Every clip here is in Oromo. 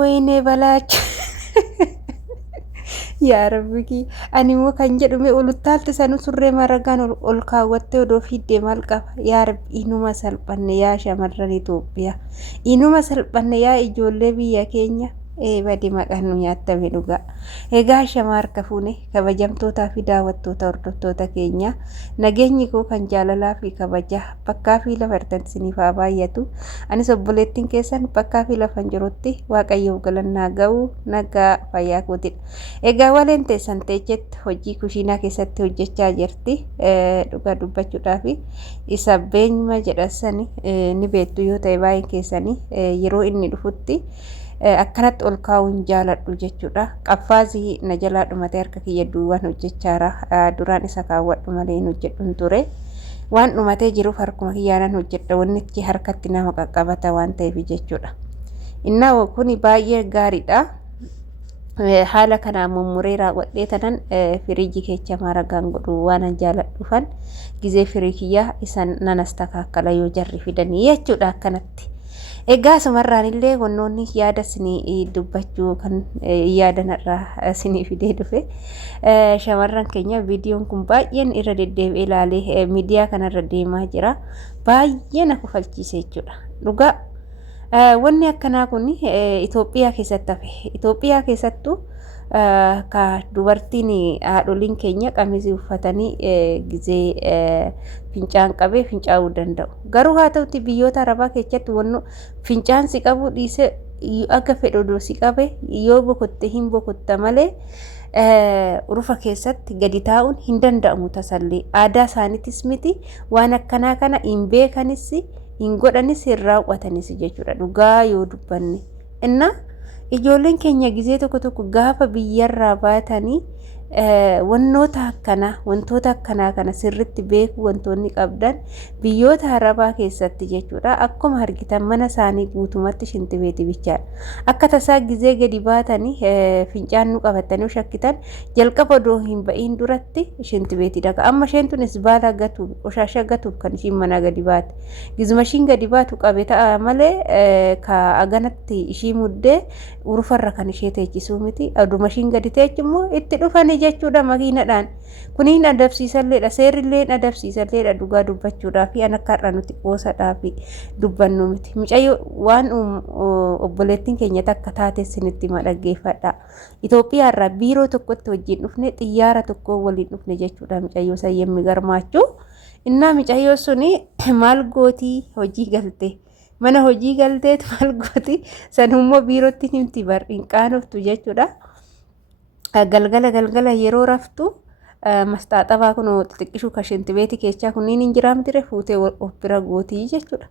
ወይኔ በላችሁ ያ ረብኪ አኒሞ ከንጀዱሜ ኡሉታልት ሰኑ ሱሬ ማረጋን ኦል ካወቴ ወዶ ፊዴ ማልቀፋ ያ ረብ ኢኑማ ሰልጳነ ያ ሸመረን ኢትዮጵያ ኢኑማ ሰልጳነ ያ ኢጆሌ ብያ ኬኛ badi maqaan nu nyaattame dhugaa. Egaa shamaar kafuune kabajamtootaa fi daawwattoota hordoftoota keenya nageenyi koo kan jaalalaa fi kabajaa bakkaa fi lafa irratti haa baay'atu. Anis obboleettiin keessan bakkaa fi lafan jirutti waaqayyoof galannaa ga'u nagaa fayyaa kootidha. Egaa waleen teessan teechetti hojii kushiinaa keessatti hojjechaa jirti. Dhugaa dubbachuudhaaf isa beenyuma jedhasani ni beektu yoo ta'e baay'een keessanii yeroo inni dhufutti akkanatti ol kaa'uun jaaladhu jechuudha. Qaffaazii na jalaa dhumatee harka kiyya duwwaan hojjechaara. Duraan isa kaawwadhu malee hin hojjedhu ture. Waan dhumatee jiruuf harkuma kiyyaanan hojjedha. Wannichi harkatti nama qaqqabata waan ta'eef jechuudha. Innaa kun baay'ee gaariidha. Haala kanaan mummuree raawwadhee tanan firiijii keessa maaragaan godhu waan jaaladhuufan gizee firii kiyyaa isan nanas takaakkala yoo jarri fidanii jechuudha akkanatti. Egaa sumarraan illee wannoonni yaada isinii dubbachuu kan yaadanarraa isinii fidee dhufe shamarran keenya viidiyoon kun baay'een irra deddeebi'ee ilaalee miidiyaa kanarra deemaa jira. Baay'ee na kufalchiise jechuudha. Dhugaa wanni akkanaa kun Itoophiyaa keessatti hafe. Itoophiyaa keessattuu ka dubartiin haadholiin keenya qamisii uffatanii gizee fincaan qabee fincaa'uu danda'u. Garuu haa ta'utti biyyoota Arabaa keessatti wanno fincaan si qabu dhiisee akka fedhodoo si qabe yoo bokotte hin bokotta malee urufa keessatti gadi taa'uun hin danda'amu tasallee. Aadaa isaaniitis miti waan akkanaa kana hin beekanis hin godhanis hin raawwatanis jechuudha. Dhugaa yoo dubbanne innaa ijoolleen keenya gizee tokko gaafa biyyarraa baatanii wantoota akkanaa kana sirritti beeku wantoonni qabdan biyyoota Arabaa keessatti jechuudha. Akkuma argitan mana isaanii guutumatti shintibeeti bichaadha. Akka tasaa gizee gadi baatanii fincaan nu qabatanii shakkitan jalqaba doo hin ba'iin duratti shintibeetidha. Amma isheen tunis baala gatuuf qoshasha gatuuf kan ishiin mana gadi baate. Gizuma ishiin gadi baatu qabe ta'a malee ka aganatti ishii muddee urufarra kan ishee teechisuu miti. Aduma ishiin gadi teechimmoo itti dhufanii jechuudha makiinadhaan. Kuniin adabsiisalleedha. Seerrilleen adabsiisalleedha dhugaa dubbachuudhaa fi an akka har'a nuti qoosadhaa fi dubbannu miti. Mucayyoo waan obboleettiin keenya takka taate sinitti dhaggeeffadha. Itoophiyaa irraa biiroo tokkotti wajjin dhufne xiyyaara tokko waliin dhufne jechuudha mucayyoo sayyemmi garmaachuu. Innaa mucayyoo suni maal gootii hojii galte. Mana hojii galteet maal gooti sanummoo biirootti himti bar hin qaanoftu jechuudha. Galgala yeroo raftu mastaaxabaa kun xixiqqishuu kashintibeeti keessaa kunniin hin jiraamtire fuutee of bira gootii jechuudha.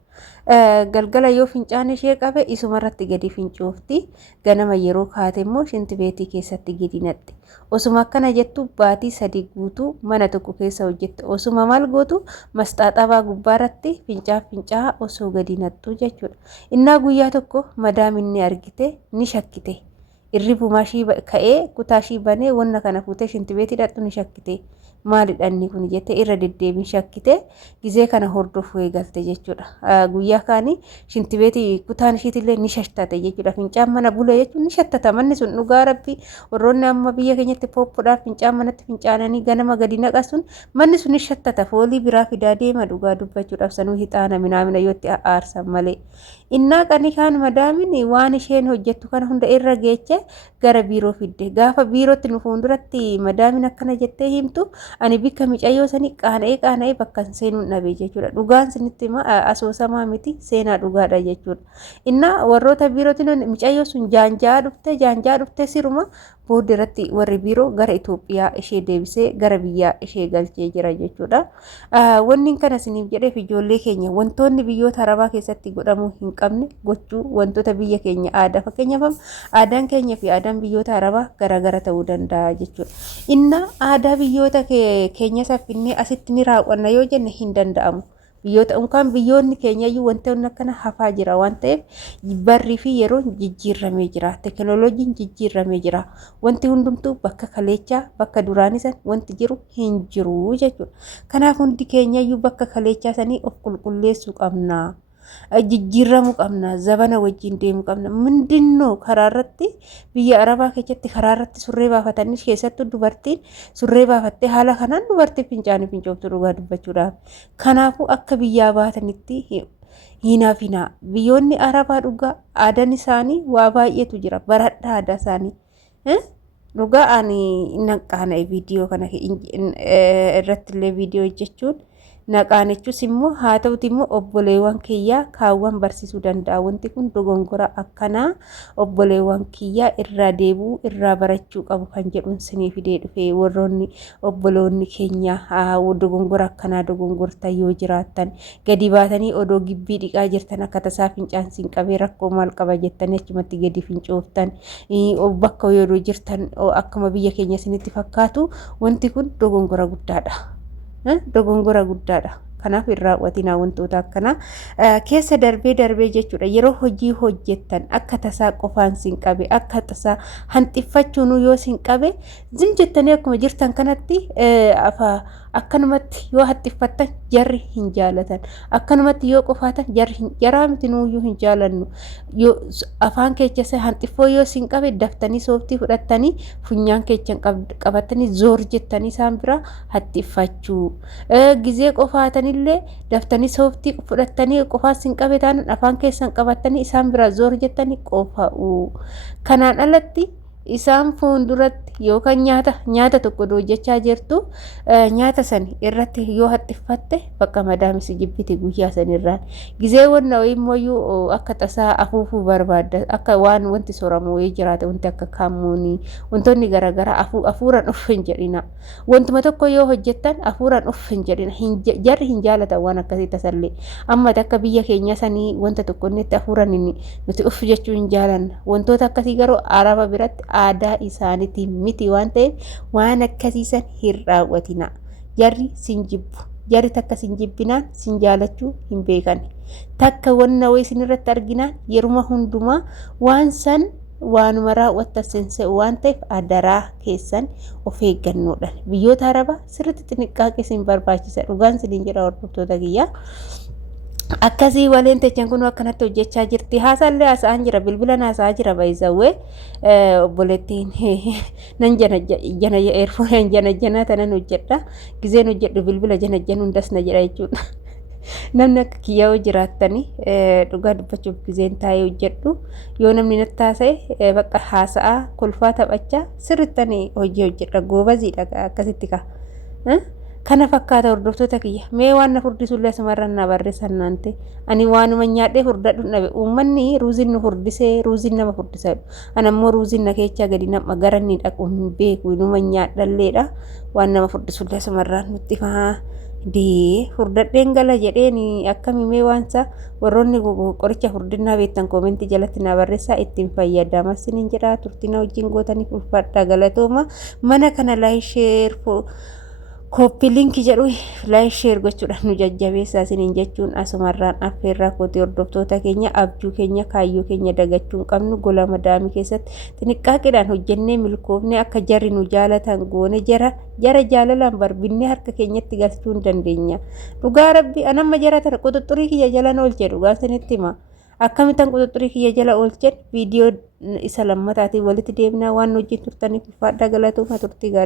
Galgala yoo fincaan ishee qabe isumarratti gadi fincoofti. Ganama yeroo kaate immoo shintibeetii keessatti gadi natti. Osuma akkana jettu baatii 3 guutuu mana tokko keessa hojjette. Osuma maal gootu mastaaxabaa gubbaarratti fincaa osoo gadi nattu jechuudha. Innaa guyyaa tokko madaaminni argite ni shakkite. Irribumaa shii ka'ee kutaa shii banee wanna kana fuutee shintibeetii dhadhu ni shakkite. Maalidhanni kun jette irra deddeebiin shakkite gizee kana hordofuu eegalte jechuudha. Guyyaa kaanii shintibeetii kutaan ishiitillee ni shattate jechuudha. Fincaan mana bule jechuun ni shattata. Manni sun dhugaa rabbii warroonni amma biyya keenyatti pooppuudhaaf fincaan manatti fincaananii ganama gadi naqasuun manni sun ni shattata. Foolii biraa fidaa deema dhugaa dubbachuudhaaf sanuu hixaana minaamina yoo itti aarsan malee. Innaa qanii kaan madaamin waan isheen hojjettu kana hunda irra geeche gara biiroo fidde. Gaafa biirootti nu fuulduratti madaamin akkana jettee himtu ani bikka mucayyoo sanii qaana'ee bakka seenuun dhabe jechuudha. Dhugaan sinitti asoosamaa miti seenaa dhugaadha jechuudha. Innaa warroota biirootti mucayyoo sun jaanjaa dhufte siruma booda irratti warri biiroo gara Itoophiyaa ishee deebisee gara biyyaa ishee galchee jira jechuudha. Wanni kana siniif jedheef ijoollee keenya wantoonni biyyoota Arabaa keessatti godhamuu hin qabne gochuu wantoota biyya keenya aadaa fakkeenyaaf aadaan keenya fi aadaan biyyoota Arabaa garagara ta'uu danda'a jechuudha. Inna aadaa biyyoota keenya saffinee asitti ni raawwanna yoo jenne hin danda'amu. biyyoota unkaan biyyoonni keenyayyuu wantoonni akkana hafaa jira waan ta'eef barrii fi yeroon jijjiiramee jira. Teknooloojiin jijjiiramee jira. Wanti hundumtuu bakka kaleechaa bakka duraanii san wanti jiru hin jiru jechuudha. Kanaaf hundi keenyayyuu bakka kaleechaa sanii of qulqulleessuu qabna. Jijjiiramuu qabna. Zabana wajjin deemuu qabna. Mindinno karaa irratti biyya Arabaa keessatti karaa irratti surree baafatanii keessattuu dubartiin surree baafattee haala kanaan dubartii fincaanii fincooftu dhugaa dubbachuudhaaf. Kanaafuu akka biyyaa baatanitti hinaafina. Biyyoonni Arabaa dhugaa aadaan isaanii waa baay'eetu jira. Baradhaa aadaa isaanii. Dhugaa ani naqaana viidiyoo kana irratti illee viidiyoo hojjechuun naqaanichus immoo haa ta'uti immoo obboleewwan kiyyaa kaawwan barsiisuu danda'a. Wanti kun dogongora akkanaa obboleewwan kiyyaa irraa deebi'uu irraa barachuu qabu kan jedhuun sinii fidee dhufee warroonni obboloonni keenya dogongora akkanaa dogongortan yoo jiraattan gadi baatanii odoo gibbii dhiqaa jirtan akka tasaa fincaan siin qabee rakkoo maal qaba jettanii achumatti gadi fincooftan bakka yeroo jirtan akkuma biyya keenya sinitti fakkaatu wanti kun dogongora guddaadha. Dogongora guddaadha. Kanaaf irraa watinaa wantoota akkana keessa darbee jechuudha. Yeroo hojii hojjettan akka tasaa qofaan siin qabe akka tasaa hanxiffachuun yoo siin qabe zim jettanii akkuma jirtan kanatti akkanumatti yoo hanxiffattan jarri hin jaalatan. Akkanumatti yoo qofaatan jaraa miti nuuyyuu hin jaalannu. Yoo afaan keessa hanxiffoo yoo siin qabe daftanii sooftii fudhattanii funyaan keechan qabatanii zoor jettanii isaan bira hanxiffachuu. Gizee qofaatan illee daftanii sooftii fudhattanii qofaan siin qabe taanaan afaan keessan qabatanii isaan bira zoor jettanii qofa'u. Kanaan alatti isaan fuulduratti yookaan nyaata tokko hojjechaa jirtu nyaata san irratti yoo hanxiffatte bakka madaamisi jibbiti guyyaa san irraan gizee wanna immoo akka tasaa afuufuu barbaadda akka waan wanti soramu wayii jiraate wanti akka kaamuunii wantoonni garaagaraa afuuraan of hin jedhina. Wantuma tokko yoo hojjettan afuuraan of hin jedhina. Jarri hin jaalatan waan akkasii tasallee amma akka biyya keenya sanii wanta tokko inni afuuraan nuti of jechuu hin jaalanna. Wantoota akkasii garuu Araba biratti aadaa isaaniitiin miti waan ta'eef waan akkasiisan hin raawwatina. Jarri sin jibbu. Jarri takka sin jibbinaan sin jaalachuu hin beekan. Takka wanna wayii sin irratti arginaan yeruma hundumaa waan san waanuma raawwatta seense waan ta'eef adaraa keessan of eeggannoodhaan. Biyyoota Arabaa sirriitti xinniqqaaqee sin barbaachisa. Dhugaan siniin jedha hordoftoota kiyyaa. Akkasii waleen techan kun akkanatti hojjechaa jirti. Haasaallee haasa'aan jira. Bilbilan haasa'aa jira baay'isawwee obboleettiin nan jana eerfoon jana tanan hojjedha. Gizeen hojjedhu bilbila jana hundas na jedha jechuudha. Namni akka kiyyaa jiraattanii dhugaa dubbachuuf gizeen taa'ee hojjedhu yoo namni natti taasise bakka haasa'aa kolfaa taphachaa sirriittanii hojii hojjedha. Goobaziidha akkasitti ka. Kana fakkaata hordoftoota kiyya. Mee waan na furdisullee asumarraan na barreessan naante. Ani waanuma nyaadhee furdadhu dhabe. Uummanni ruuziin nu furdisee ruuziin nama furdisaa. Ani ammoo ruuziin na keechaa gadi nama gara inni dhaqu hin beeku. Inuma nyaadhalleedha. Waan nama furdisullee asumarraan nutti faa. Furdadheen gala jedheen akkami mee waansa warroonni qoricha furdinaa beektan koomentii jalatti na barreessaa ittiin fayyadamaa siniin jedha. Turtina wajjin gootanii ulfaadhaa galatooma. Mana kana laayisheer Kopi link jedhu like share gochuudhaan nu jajjabeessaa siniin jechuun asumarraan affeerraa kooti hordoftoota keenya abjuu keenya kaayyoo keenya dagachuun qabnu gola madaamii keessatti xinniqqaaqiidhaan hojjennee milkoofne akka jarri nu jaalatan goone jara jaalalaan barbinnee harka keenyatti galchuu dandeenya. Dhugaa rabbi anamma jara tana quxuxurii kiyya jalan oolchee dhugaa sanitti hima. Akkamitan quxuxurii kiyya jala oolchee viidiyoo isa lammataatiin walitti deebinaa waan hojii turtaniif ulfaadhaa galatooma turtii gaarii.